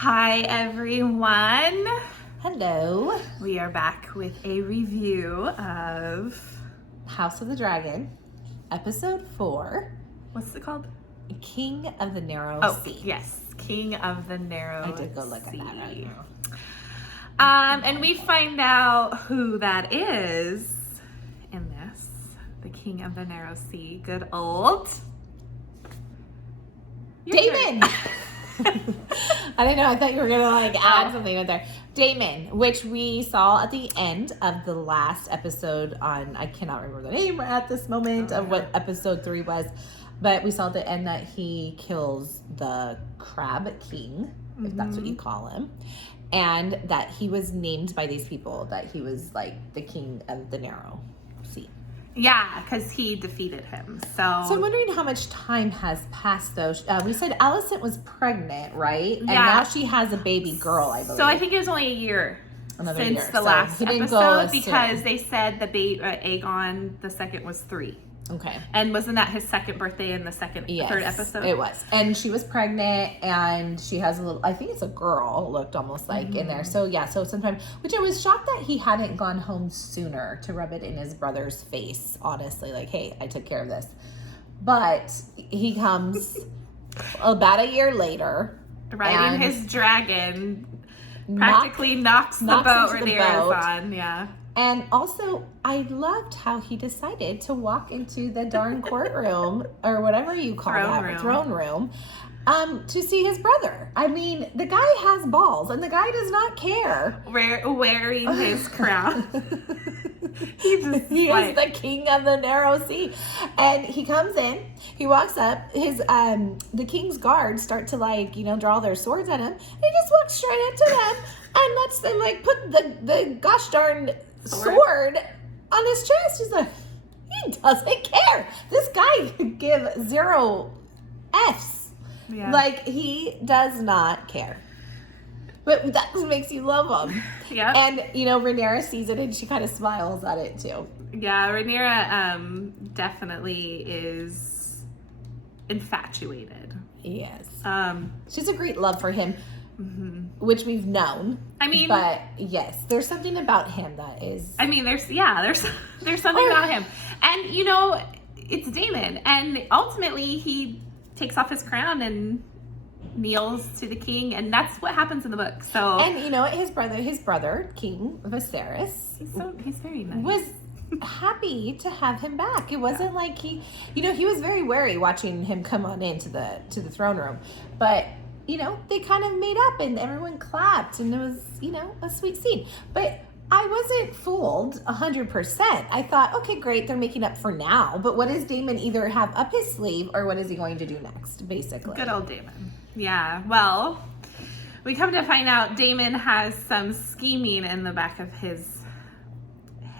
Hi everyone. Hello. We are back with a review of House of the Dragon, episode 4. what's it called? King of the Narrow Sea. Yes, King of the Narrow Sea. I did go look at that right now. And we find out who that is in this. The King of the Narrow Sea. Good old Daemon! I didn't know. I thought you were going to add something in there. Daemon, which we saw at the end of the last episode on, I cannot remember the name at this moment of what episode 3 was, but we saw at the end that he kills the Crab King, if that's what you call him, and that he was named by these people, that he was like the King of the Narrow Sea. Yeah, because he defeated him. So I'm wondering how much time has passed, though. We said Alicent was pregnant, right? And Yeah. now she has a baby girl, I believe. So I think it was only a year Another since year. the So last he didn't go episode as because soon. they said the Aegon the second was 3. Okay. And wasn't that his second birthday in the third episode? It was. And she was pregnant, and she has a little, I think it's a girl, looked almost like in there. So yeah, so sometime, which I was shocked that he hadn't gone home sooner to rub it in his brother's face, honestly, like, hey, I took care of this. But he comes about a year later. Riding his dragon, practically knocks the boat Rhaenyra's on. Yeah. And also, I loved how he decided to walk into the darn courtroom, or whatever you call throne room, to see his brother. I mean, the guy has balls, and the guy does not care. Wearing his crown. He is the King of the Narrow Sea. And he comes in, he walks up, the king's guards start to draw their swords at him. He just walks straight into them and lets them put the gosh darn sword on his chest. He's like, he doesn't care. This guy could give 0 F's. Yeah. He does not care. But that makes you love him. Yeah. And, Rhaenyra sees it and she kind of smiles at it too. Yeah, Rhaenyra definitely is infatuated. Yes. She's a great love for him, which we've known. I mean, but yes, there's something about him that is. I mean, there's something about him, and it's Daemon, and ultimately he takes off his crown and kneels to the king, and that's what happens in the book. So, and you know what, his brother, King Viserys, he's very nice. Was happy to have him back. It wasn't like he was very wary watching him come on into the throne room, but they kind of made up and everyone clapped and it was a sweet scene. But I wasn't fooled 100%. I thought, okay, great, they're making up for now, but what does Daemon either have up his sleeve or what is he going to do next, basically? Good old Daemon. Yeah, well, we come to find out Daemon has some scheming in the back of his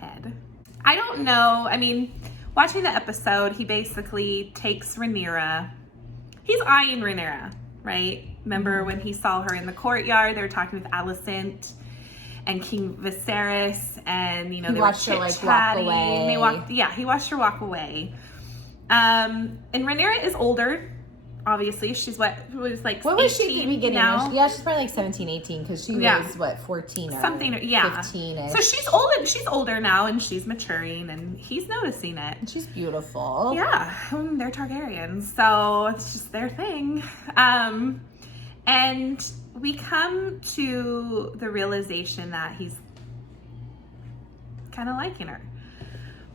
head. I don't know. I mean, watching the episode, he basically takes Rhaenyra. He's eyeing Rhaenyra, right? Remember when he saw her in the courtyard? They were talking with Alicent and King Viserys, and they watched her walk away. He watched her walk away. And Rhaenyra is older. Obviously, she's what was she at the beginning now? Yeah, she's probably 17, 18 because she was 14 or something. Yeah, 15. So she's old. She's older now, and she's maturing, and he's noticing it. And she's beautiful. Yeah, they're Targaryens, so it's just their thing. And we come to the realization that he's kind of liking her.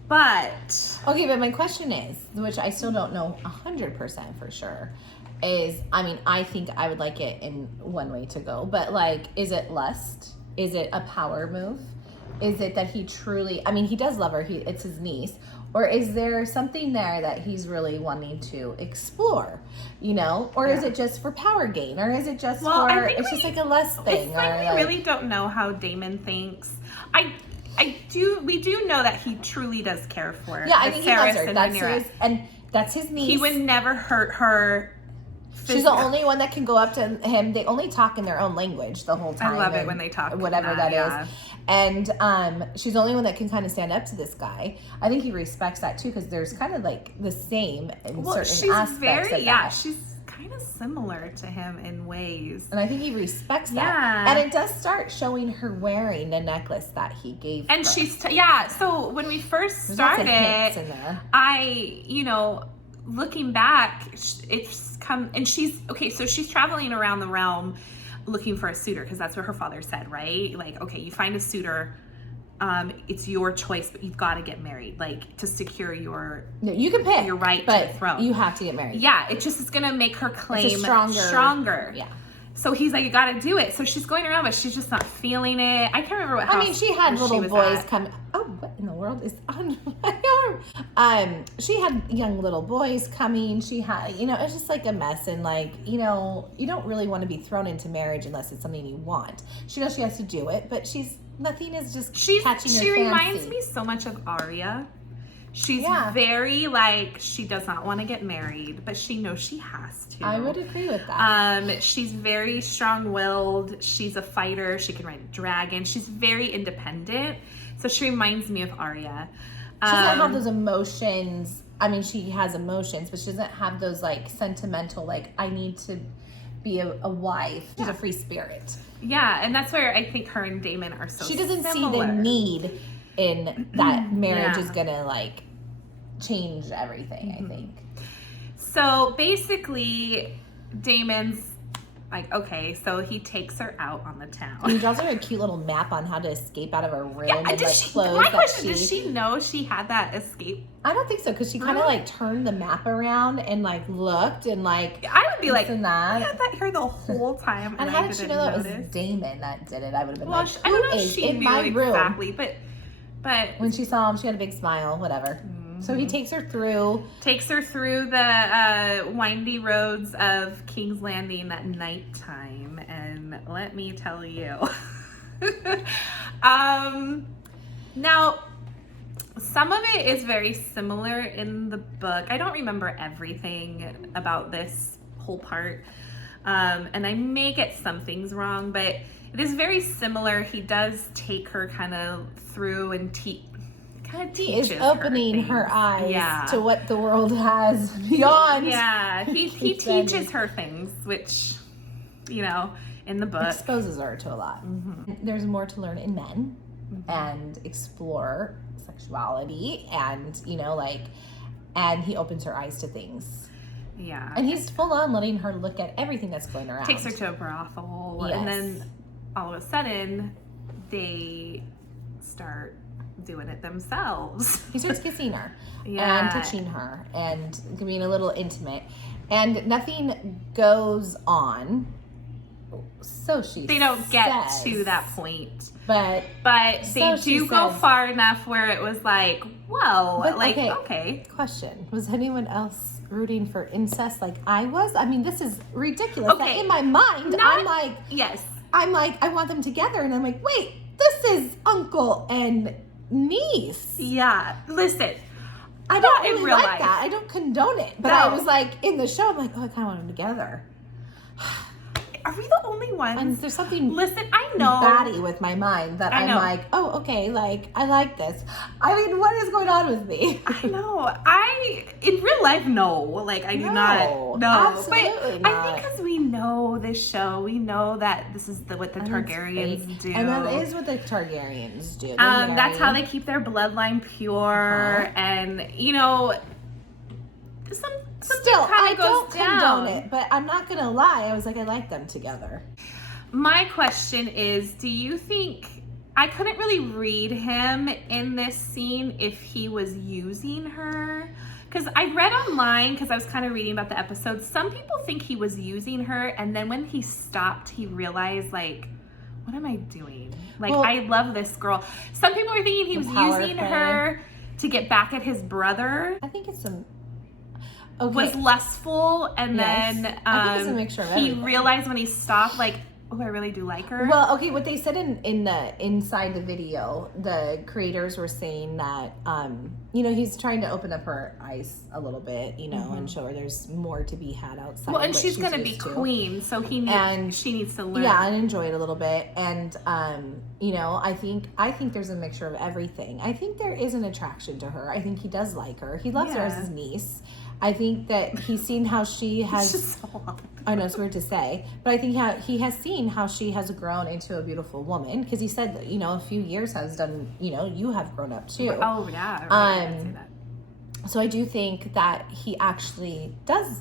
But okay, but my question is, which I still don't know 100% for sure, is, I mean, I think I would like it in one way to go, but is it lust? Is it a power move? Is it that he truly, I mean, he does love her, it's his niece, or is there something there that he's really wanting to explore, or is it just for power gain, or is it just just like a lust thing? It's we really don't know how Daemon thinks. We do know that he truly does care for her. Yeah, I think he loves her. That's his niece. He would never hurt her. She's the only one that can go up to him. They only talk in their own language the whole time. I love it when they talk. Whatever that is. And she's the only one that can kind of stand up to this guy. I think he respects that too, because there's kind of the same in certain aspects of that. She's kind of similar to him in ways. And I think he respects that. Yeah. And it does start showing her wearing the necklace that he gave And her. she's, so when we first There's lots of hints started, in there. I, looking back, it's come, and she's traveling around the realm looking for a suitor, because that's what her father said, right? Like, okay, you find a suitor, it's your choice, but you've got to get married, like, to secure your No, you can pick your right but to the throne. You have to get married. Yeah, it just is gonna make her claim stronger. Yeah. So he's like, you got to do it. So she's going around, but she's just not feeling it. I can't remember what house. I mean, she had little was boys at. come. Oh, what in the world is on my arm? She had young little boys coming. She had, it's just like a mess. And like, you don't really want to be thrown into marriage unless it's something you want. She knows she has to do it, but nothing is just catching her She reminds fancy. me so much of Arya. She's very like, she does not want to get married, but she knows she has to. I would agree with that. She's very strong-willed. She's a fighter. She can ride a dragon. She's very independent. So she reminds me of Arya. She doesn't have those emotions. I mean, she has emotions, but she doesn't have those like sentimental, like, I need to be a wife. She's a free spirit. Yeah, and that's where I think her and Daemon are so She doesn't similar. see the need in that marriage is gonna like change everything. I think. So basically, Daemon's like, okay, so he takes her out on the town. And he draws her a cute little map on how to escape out of her room and like clothes my that question, did she know she had that escape? I don't think so, because she kind of like turned the map around and like looked and like I would be like, and I that. had that here the whole time, And and how I did she didn't know that notice. was Daemon that did it? I would have been Well, like, I don't know who if is she in knew my room? exactly, but When she saw him, she had a big smile. Whatever. So he takes her through. takes her through the windy roads of King's Landing at nighttime, and let me tell you. Now, some of it is very similar in the book. I don't remember everything about this whole part, and I may get some things wrong, but it is very similar. He does take her kind of through and He is opening her eyes to what the world has beyond. Yeah, he teaches her things, which, in the book. Exposes her to a lot. Mm-hmm. There's more to learn in men and explore sexuality and, and he opens her eyes to things. Yeah. And he's full on letting her look at everything that's going around. Takes her to a brothel, Yes. and then all of a sudden, they start doing it themselves. He starts kissing her Yeah. and touching her and being a little intimate. And nothing goes on. So They don't get says. to that point. But They So she do go says. far enough where it was like, whoa, But, like, okay. okay. question, was anyone else rooting for incest like I was? I mean, this is ridiculous. Okay. Like, in my mind, Yes. I'm like, I want them together. And I'm like, wait, this is uncle and niece. Yeah. Listen, I not don't in really real like life. that. I don't condone it. But I No. was like, in the show, I'm like, oh, I kind of want them together. are we the only ones? And there's something Listen, I know. batty with my mind that I I'm know. like, oh, okay, like, I like this. I mean, what is going on with me? I know. In real life, no. Like, I do No, not. No. absolutely but I not. think because we know this show, we know that this is what the And it's Targaryens fake. do. And that is what the Targaryens do. They That's how marry. they keep their bloodline pure. And, something Still, kind I of don't goes down. condone it, but I'm not gonna lie. I was like, I like them together. My question is, do you think, I couldn't really read him in this scene if he was using her? Because I read online, because I was kind of reading about the episode, some people think he was using her, and then when he stopped, he realized, like, what am I doing? Like, Well, I love this girl. Some people were thinking he was power using play. her to get back at his brother, I think it's some. Okay. was lustful, and Yes. then I think it's a mixture of he everything. realized when he stopped, like, oh, I really do like her. Well, okay, what they said in the inside the video, the creators were saying that he's trying to open up her eyes a little bit, and show her there's more to be had outside. Well, and what she's gonna be used to. queen, so she needs to learn. Yeah, and enjoy it a little bit. And I think there's a mixture of everything. I think there is an attraction to her. I think he does like her. He loves her as his niece. I think that he's seen how she has. It's just so long. I know it's weird to say, but I think he has seen how she has grown into a beautiful woman, because he said that, a few years has done, you have grown up too. Oh yeah, right. I didn't say that. So I do think that he actually does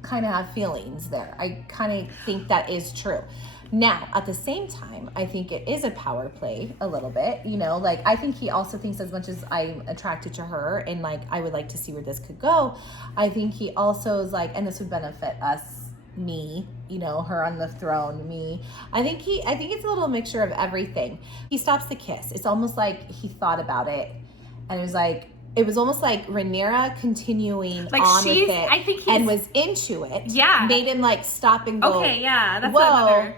kind of have feelings there. I kind of think that is true. Now, at the same time, I think it is a power play a little bit, like I think he also thinks, as much as I'm attracted to her and like I would like to see where this could go, I think he also is like, and this would benefit us, me, her on the throne, me. I think it's a little mixture of everything. He stops the kiss. It's almost like he thought about it, and it was almost like Rhaenyra continuing like on with it, I think and was into it. Yeah. Made him like stop and go. Okay, yeah, that's whoa, another.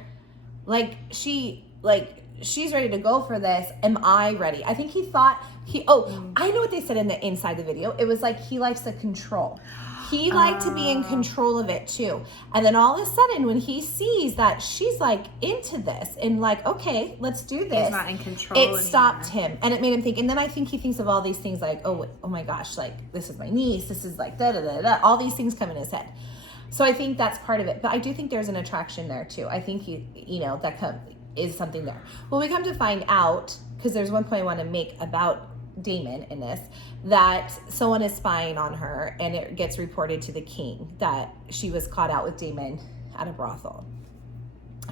She's ready to go for this. Am I ready? I think he thought I know what they said in the inside the video. It was like he likes the control. He liked to be in control of it too. And then all of a sudden, when he sees that she's like into this and like, okay, let's do this. He's not in control It anymore. stopped him, and it made him think. And then I think he thinks of all these things like, oh my gosh, like this is my niece. This is like da da da da. All these things come in his head. So I think that's part of it. But I do think there's an attraction there too. I think that is something there. Well, we come to find out, because there's one point I want to make about Daemon in this, that someone is spying on her, and it gets reported to the king that she was caught out with Daemon at a brothel.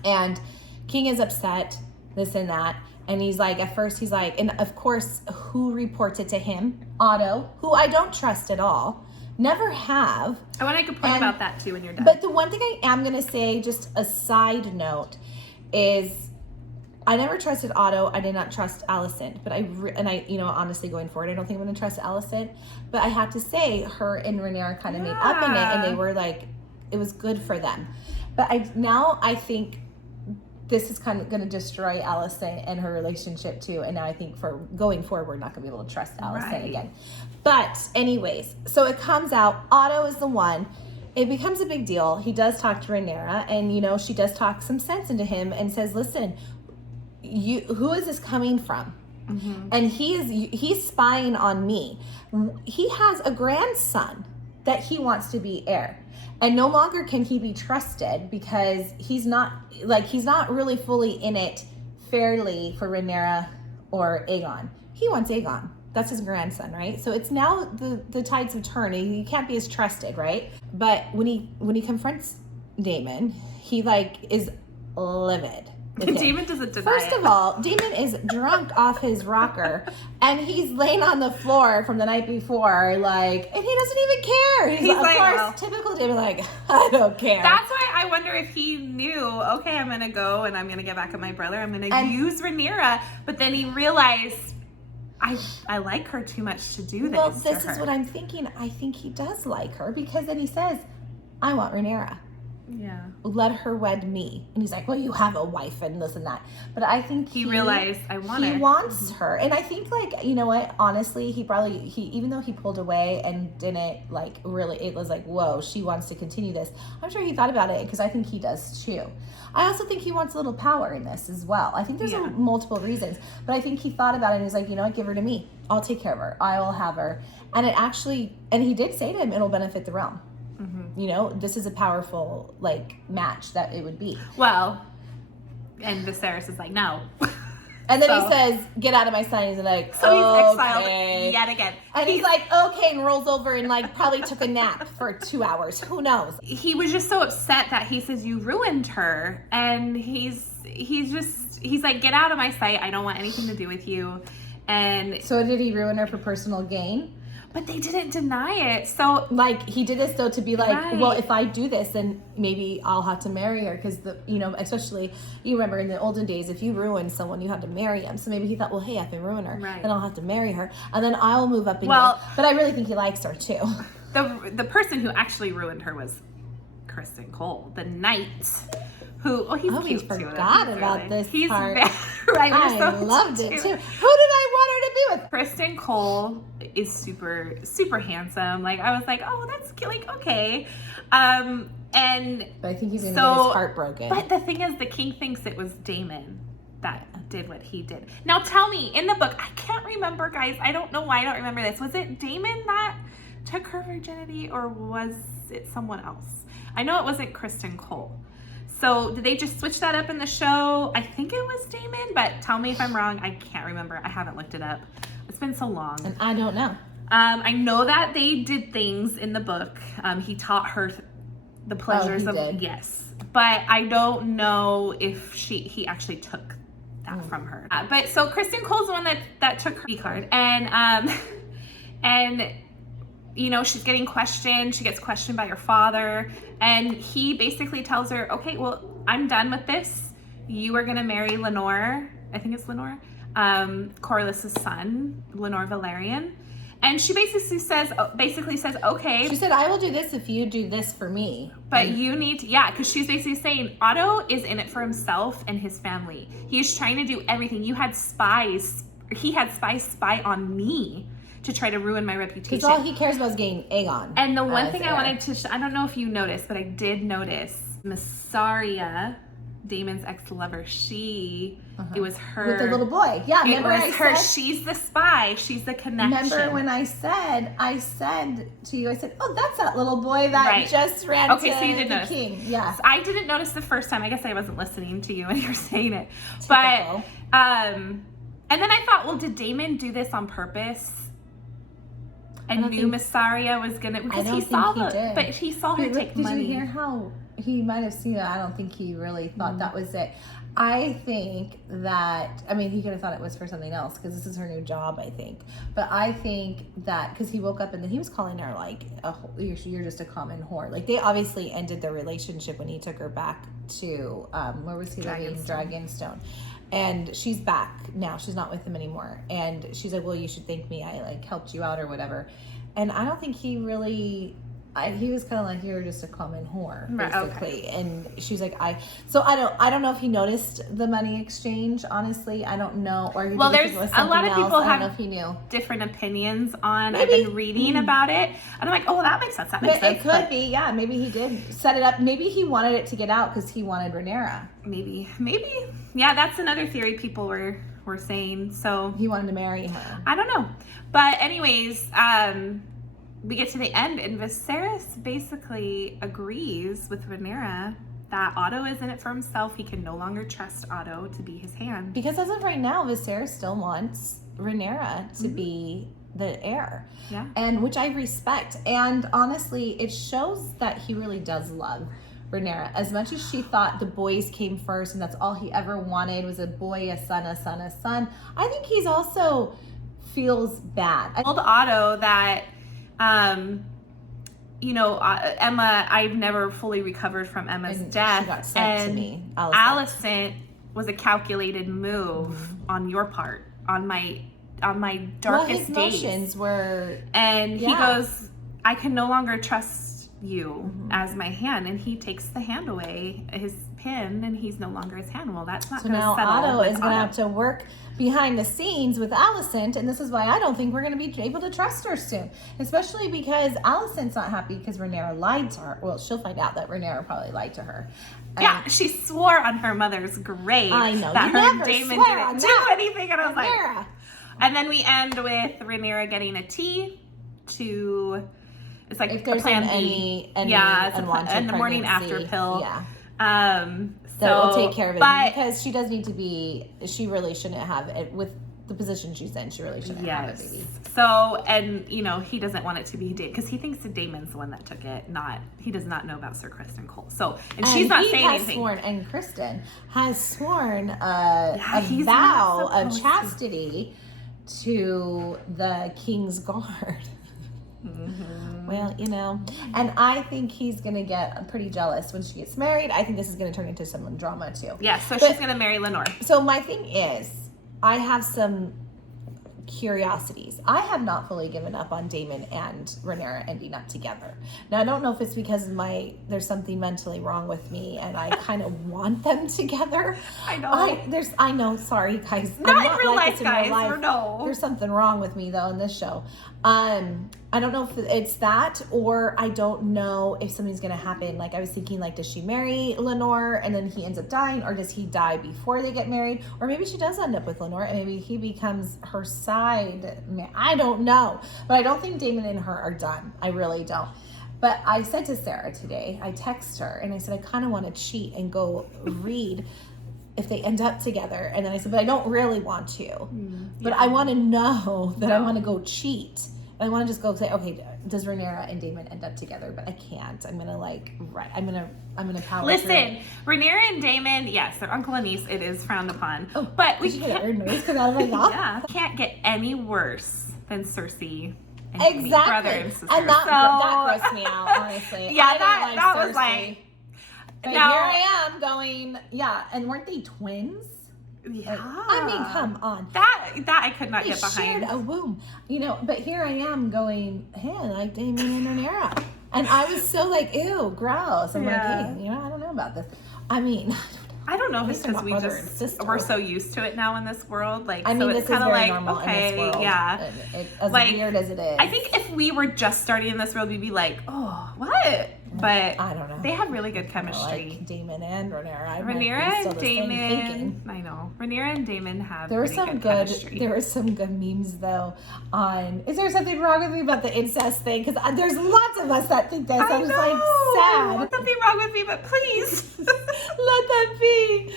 And king is upset, this and that. And he's like, at first he's like, and of course, who reports it to him? Otto, who I don't trust at all. Never have. I want to make a point about that too when you're done. But the one thing I am going to say, just a side note, is I never trusted Otto. I did not trust Alicent. But honestly, going forward, I don't think I'm going to trust Alicent. But I have to say, her and Rhaenyra kind of made up in it, and they were like, it was good for them. But I think this is kind of going to destroy Alicent and her relationship too. And now I think for going forward, we're not going to be able to trust Alicent again. But anyways, so it comes out, Otto is the one. It becomes a big deal. He does talk to Rhaenyra, and she does talk some sense into him and says, listen, who is this coming from? Mm-hmm. And he's spying on me. He has a grandson that he wants to be heir. And no longer can he be trusted, because he's not really fully in it fairly for Rhaenyra or Aegon. He wants Aegon. That's his grandson, right? So it's now the tides have turned. He can't be as trusted, right? But when he confronts Daemon, he is livid. Daemon doesn't deny First of all, Daemon is drunk off his rocker, and he's laying on the floor from the night before, and he doesn't even care. He's of like, course, well, typical Daemon, I don't care. That's why I wonder if he knew, okay, I'm going to go and I'm going to get back at my brother. I'm going to use Rhaenyra. But then he realized, I like her too much to do this. Well, this is what I'm thinking. I think he does like her, because then he says, I want Rhaenyra. Yeah. Let her wed me. And he's like, well, you have a wife and this and that. But I think he realized, I want her. He wants her. And I think, you know what? Honestly, he even though he pulled away and didn't, really, it was like, whoa, she wants to continue this. I'm sure he thought about it, because I think he does too. I also think he wants a little power in this as well. I think there's multiple reasons. But I think he thought about it, and he's like, what? Give her to me. I'll take care of her. I will have her. And and he did say to him, it'll benefit the realm. Mm-hmm. This is a powerful match that it would be. Well, and Viserys is like, no. And then he says, get out of my sight. He's like, so he's exiled yet again. And he's like, okay, and rolls over and probably took a nap for 2 hours. Who knows? He was just so upset that he says, you ruined her. And he's like, get out of my sight. I don't want anything to do with you. And so did he ruin her for personal gain? But they didn't deny it. So he did this though to be well, if I do this, then maybe I'll have to marry her, because especially you remember in the olden days, if you ruined someone, you had to marry them. So maybe he thought, well, hey, I can ruin her, then I'll have to marry her, and then I'll move up in but I really think he likes her too. The person who actually ruined her was Kristen Cole, the knight. He's cute too. Forgot about this part. Right, I loved it too. Who did I want her to be with? Kristen Cole is super, super handsome. I was like, oh, that's cute. Okay. But I think he's gonna get his heart broken. But the thing is, the king thinks it was Daemon that did what he did. Now tell me, in the book, I can't remember, guys. I don't know why I don't remember this. Was it Daemon that took her virginity, or was it someone else? I know it wasn't Kristen Cole. So did they just switch that up in the show? I think it was Daemon, but tell me if I'm wrong. I can't remember. I haven't looked it up. It's been so long. And I don't know. I know that they did things in the book. He taught her the pleasures of did. Yes, but I don't know if he actually took that from her. But so Kristen Cole's the one that took her card, and you know, she's getting questioned. She gets questioned by her father, and he basically tells her, "Okay, well, I'm done with this. You are gonna marry Lenore. I think it's Lenore, Corlys's son, Lenore Valerian." And she basically says, okay. She said, I will do this if you do this for me. But you need to, because she's basically saying, Otto is in it for himself and his family. He is trying to do everything. He had spies spy on me to try to ruin my reputation. Because all he cares about is getting Aegon. And the one thing I wanted to, I don't know if you noticed, but I did notice, Massaria, Daemon's ex-lover, it was her. With the little boy. Yeah, remember it was her. She's the spy. She's the connection. Remember when I said to you, I said, oh, that's that little boy that just ran to so you did the notice. king. Yeah. So I didn't notice the first time. I guess I wasn't listening to you when you were saying it. Typical. But, and then I thought, well, did Daemon do this on purpose? And knew Massaria was gonna, because he saw her take money. Did you hear how he might have seen it? I don't think he really thought that was it. I think that, I mean, he could have thought it was for something else because this is her new job, I think. But I think that, because he woke up and then he was calling her like, you're just a common whore. Like, they obviously ended their relationship when he took her back to, where was he living? Dragonstone. And she's back now. She's not with him anymore. And she's like, well, you should thank me. I like helped you out or whatever. And I don't think he really... he was kind of like, you're just a common whore, basically. Okay. And she was like, I don't know if he noticed the money exchange, honestly. I don't know. Or well, there's a lot of people have, I don't know if he knew. Different opinions on, I've been reading about it. And I'm like, oh, that makes sense. That makes sense. It could be, yeah. Maybe he did set it up. Maybe he wanted it to get out because he wanted Rhaenyra. Maybe. Yeah, that's another theory people were saying. So he wanted to marry her. I don't know. But anyways, we get to the end, and Viserys basically agrees with Rhaenyra that Otto is in it for himself. He can no longer trust Otto to be his hand. Because as of right now, Viserys still wants Rhaenyra to be the heir. Yeah. And which I respect. And honestly, it shows that he really does love Rhaenyra. As much as she thought the boys came first and that's all he ever wanted was a boy, a son, a son, a son, I think he's also feels bad. I told Otto that you know, Emma, I've never fully recovered from Emma's death. She got sent to me. Alicent was a calculated move on your part, on my darkest days. His emotions were, and he goes, I can no longer trust you as my hand, and he takes the hand away, his pin, and he's no longer his hand. Well, that's not going to settle. So now Otto is going to have to work behind the scenes with Alicent, and this is why I don't think we're going to be able to trust her soon, especially because Alicent's not happy because Rhaenyra lied to her. Well, she'll find out that Rhaenyra probably lied to her. Yeah, she swore on her mother's grave that her and Daemon didn't do anything, and I was like, and then we end with Rhaenyra getting a tea to, it's like if there's any unwanted and the morning after pill. Yeah. That will take care of it, because she does need to be, she really shouldn't have it with the position she's in. She really shouldn't have it, baby. So, and you know, he doesn't want it to be Daemon, because he thinks that Daemon's the one that took it, he does not know about Sir Kristen Cole. So, and she's not saying anything. And Kristen has sworn a vow of chastity to the King's Guard. Well, you know, and I think he's going to get pretty jealous when she gets married. I think this is going to turn into some drama too. Yeah, so she's going to marry Lenore. So my thing is, I have some curiosities. I have not fully given up on Daemon and Rhaenyra ending up together. Now, I don't know if it's because there's something mentally wrong with me and I kind of want them together. I know, sorry guys. Not in real life, guys. No. There's something wrong with me though in this show. I don't know if it's that, or I don't know if something's going to happen. Like, I was thinking, like, does she marry Lenore and then he ends up dying, or does he die before they get married? Or maybe she does end up with Lenore and maybe he becomes her side man. I don't know. But I don't think Daemon and her are done. I really don't. But I said to Sarah today, I text her and I said, I kind of want to cheat and go read if they end up together. And then I said, but I don't really want to. But I want to know that I want to go cheat. I want to just go say, okay, does Rhaenyra and Daemon end up together? But I can't. I'm gonna I'm gonna power Listen, Rhaenyra and Daemon, yes, their uncle and niece. It is frowned upon. Oh, but we can't. Noise come out of my mouth? Yeah, can't get any worse than Cersei. And exactly. Brother and sister. And that grossed me out, honestly. Yeah, that was like. But here I am going. Yeah, and weren't they twins? Yeah. I mean, come on. That I could not get behind. They shared a womb, but here I am going, hey, I like Daemon and Rhaenyra. And I was so like, ew, gross. I'm like, hey, I don't know about this. I mean, I don't know if it's because we're so used to it now in this world. Like, I mean, so this it's kind of like, normal okay, in this world. Yeah. As like, weird as it is. I think if we were just starting in this world, we'd be like, oh, what? But I don't know. They have really good chemistry. Like Daemon and Rhaenyra. Rhaenyra and Daemon. I know. Rhaenyra and Daemon have there were some good chemistry. There were some good memes though on, is there something wrong with me about the incest thing? Because there's lots of us that think that. So I'm just like sad. Nothing wrong with me, but please. Let that be.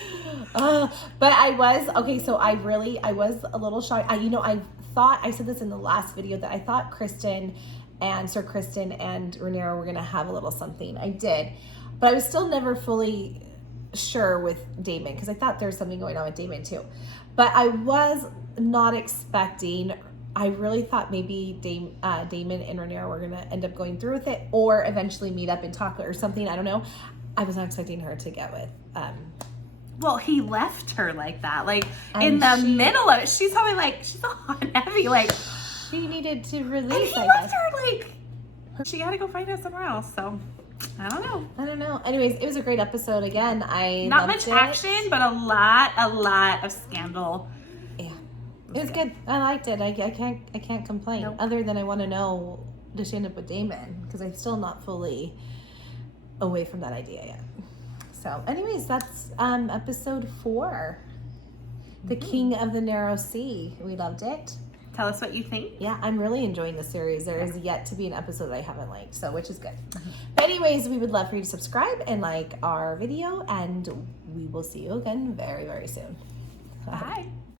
But I was, okay, so I was a little shocked. I thought, I said this in the last video, that I thought Kristen and Sir Kristen and Rhaenyra were going to have a little something. I did. But I was still never fully sure with Daemon, because I thought there was something going on with Daemon too. But I was not expecting, I really thought maybe Daemon and Rhaenyra were going to end up going through with it, or eventually meet up and talk or something. I don't know. I was not expecting her to get with... well, he left her like that. Like, in the middle of it. She's probably like, she's all hot and heavy. Like... She needed to release, and he left her like, she had to go find it somewhere else. So, I don't know. Anyways, it was a great episode. Again, not much action, but a lot of scandal. Yeah, it was good. I liked it. I can't complain. Nope. Other than I want to know, does she end up with Daemon? Because I'm still not fully away from that idea yet. So, anyways, that's episode 4, The King of the Narrow Sea. We loved it. Tell us what you think. Yeah, I'm really enjoying the series. There is yet to be an episode that I haven't liked, so which is good. But anyways, we would love for you to subscribe and like our video, and we will see you again very, very soon. Bye.